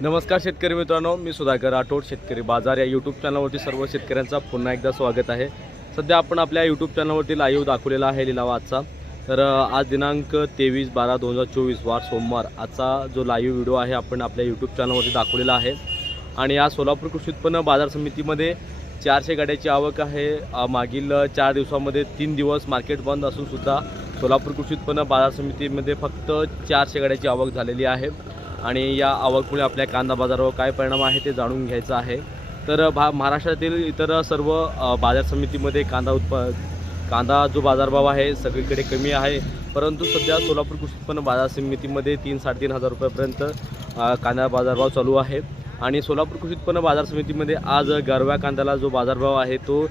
नमस्कार शेतकरी मित्रांनो मी सुधाकर राठोड शेतकरी बाजार या यूट्यूब चॅनलवरती सर्व शेतकऱ्यांचा पुन्हा एकदा स्वागत आहे. सध्या आपण आपल्या यूट्यूब चॅनलवरती लाईव्ह दाखवलेला आहे लिलाव आजचा. तर आज दिनांक तेवीस बारा दोन हजार चोवीस वार सोमवार. आजचा जो लाईव्ह व्हिडिओ आहे आपण आपल्या यूट्यूब चॅनलवरती दाखवलेला आहे. आणि या सोलापूर कृषी उत्पन्न बाजार समितीमध्ये चारशे गाड्याची आवक आहे. मागील चार दिवसामध्ये तीन दिवस मार्केट बंद असून सुद्धा सोलापूर कृषी उत्पन्न बाजार समितीमध्ये फक्त चारशे गाड्याची आवक झालेली आहे. आणि या आवकमुळे आपल्या कांदा बाजारावर काय परिणाम आहे ते जाणून घ्यायचं आहे. तर भा महाराष्ट्रातील इतर सर्व बाजार समितीमध्ये कांदा उत्प कांदा जो बाजारभाव आहे सगळीकडे कमी आहे. परंतु सध्या सोलापूर कृषी उत्पन्न बाजार समितीमध्ये तीन साडेतीन हजार रुपयापर्यंत कांदा बाजारभाव चालू आहे. आणि सोलापूर कृषी उत्पन्न बाजार समितीमध्ये आज गरव्या कांद्याला जो बाजारभाव आहे तो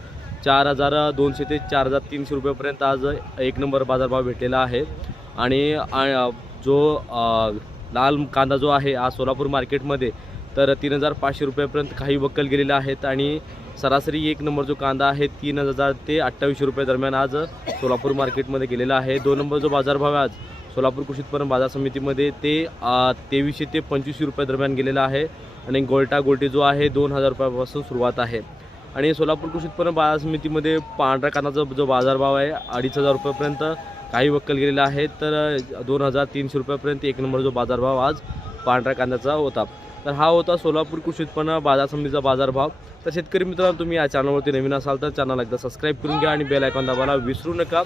चार हजार दोनशे ते चार हजार तीनशे रुपयापर्यंत आज एक नंबर बाजारभाव भेटलेला आहे. आणि जो लाल कांदा जो आहे आज सोलापूर मार्केटमध्ये तर तीन हजार पाचशे रुपयापर्यंत काही वक्कल गेलेले आहेत आणि सरासरी एक नंबर जो कांदा आहे तीन हजार ते अठ्ठावीसशे रुपये दरम्यान आज सोलापूर मार्केटमध्ये गेलेला आहे. दोन नंबर जो बाजारभाव आहे आज सोलापूर कृषी उत्पन्न बाजार समितीमध्ये ते तेवीसशे ते पंचवीसशे रुपये दरम्यान गेलेला आहे आणि गोल्टा गोल्टी जो आहे दोन हजार रुपयापासून सुरुवात आहे. आणि सोलापूर कृषी उत्पन्न बाजार समितीमध्ये पांढऱ्या कांदाचा जो बाजारभाव आहे अडीच हजार रुपयापर्यंत काही वक्कल गेलेला आहे तर दोन हजार तीनशे रुपयापर्यंत एक नंबर जो बाजारभाव आज पांढऱ्या कांद्याचा होता. तर हा होता सोलापूर कृषी उत्पन्न बाजार समितीचा बाजारभाव. तर शेतकरी मित्रांनो तुम्ही या चॅनलवरती नवीन असाल तर चॅनल एकदा सबस्क्राईब करून घ्या आणि बेल आयकॉन दाबायला विसरू नका.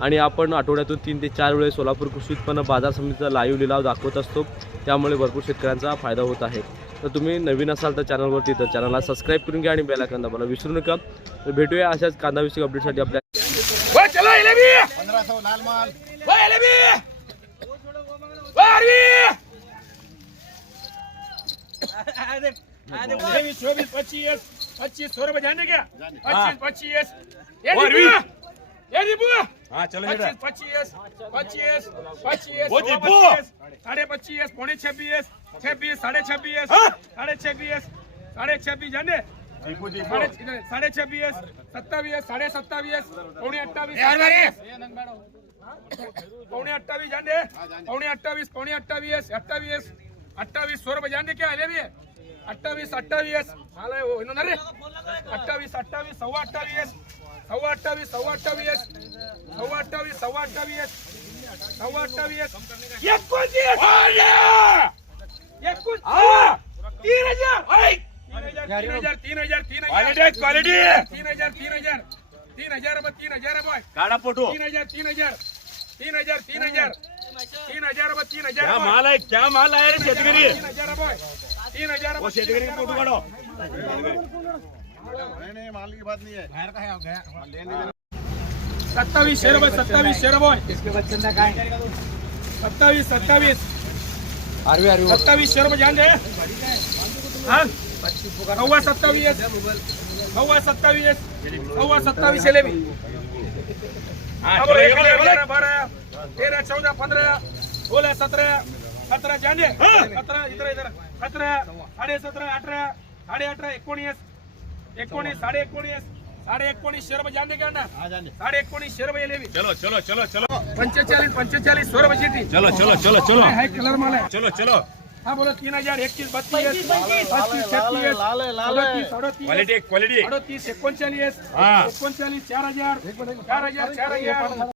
आणि आपण आठवड्यातून तीन ते चार वेळेस सोलापूर कृषी उत्पन्न बाजार समितीचा लाईव्ह लिलाव दाखवत असतो. त्यामुळे भरपूर शेतकऱ्यांचा फायदा होत आहे. तर तुम्ही नवीन असाल तर चॅनलवरती तर चॅनलला सबस्क्राईब करून घ्या आणि बेल आयकॉन दाबायला विसरू नका. तर भेटूया अशाच कांदाविषयक अपडेटसाठी आपल्या सौ लाल माल. वो एले भी वो तेईस चौबीस पच्चीस पच्चीस सौ रुपए जाने क्या पच्चीस पच्चीस. ये वो दीपू अरवी। ये दीपू हाँ चलो पच्चीस पच्चीस पच्चीस पच्चीस वो सौ दीपू। पच्चीस, साढ़े पच्चीस पौने छब्बीस छब्बीस साढ़े छब्बीस हाँ। साढ़े छब्बीस साढ़े छब्बीस जाने साढ़े छब्बीस सत्तावीस साढ़े सत्तावीस यार बारे। पौने अट्ठावीस जाने पौने अट्ठावीस पौने अट्ठावीस अट्ठावीस अट्ठावीस। सौ रुपये जाने क्या है भी अट्ठावीस अट्ठावीस। मला हो इन्होंने रे। अट्ठावीस अट्ठावीस सव्वा अट्ठावीस सव्वा अट्ठावीस सव्वा अट्ठावीस सव्वा अट्ठावीस सव्वा अट्ठावीस सव्वा अट्ठावीस। एकोणतीस एकोण तीन हजार। तीन हजार तीन हजार तीन हजार तीन हजार क्वालिटी क्वालिटी तीन हजार तीन हजार तीन हजार रुपये तीन हजार रुपये काढा फोटो तीन हजार तीन हजार तीन हजार तीन हजार तीन हजार रुपये तीन हजार क्या रुपये. माल आहे क्या माल आहे रे शेतकरी तीन हजार रुपये तीन हजार वो रुपये, तीन शेतकरी हजार फोटो रुपये. काढो नहीं नहीं माल की बात नहीं है लेने देने सत्तावीसशे रुपये सत्तावीसशे रुपये सत्तावीस सत्तावीस सत्तावीसशे रुपये जान दे हा सव्वा सत्तावीस सव्वा सत्तावीस सव्वा सत्तावीस ले भी हा, अब चलो, एक, ये बोला, ये बोला. ग्यारह, बारह तेरह चौदह पंद्रह सोलह सत्रह सतरा जाने सतरा इधर इधर सतरा साडे सतरा अठरा साडे अठरा एकोणीस एकोणीस साडे एकोणीस साडे एकोणीसशे रुपये जाने का ना साडे एकोणीसशे रुपये लेवी चलो चलो चलो चलो पंचेचाळीस पंचेचाळीस हा बोलो तीन हजार एकतीस बत्तीस पस्तीस छत्तीस सदतीस अडतीस क्वालिटी क्वालिटी अडतीस एकोणचाळीस हा. एकोणचाळीस चार हजार चार हजार चार हजार.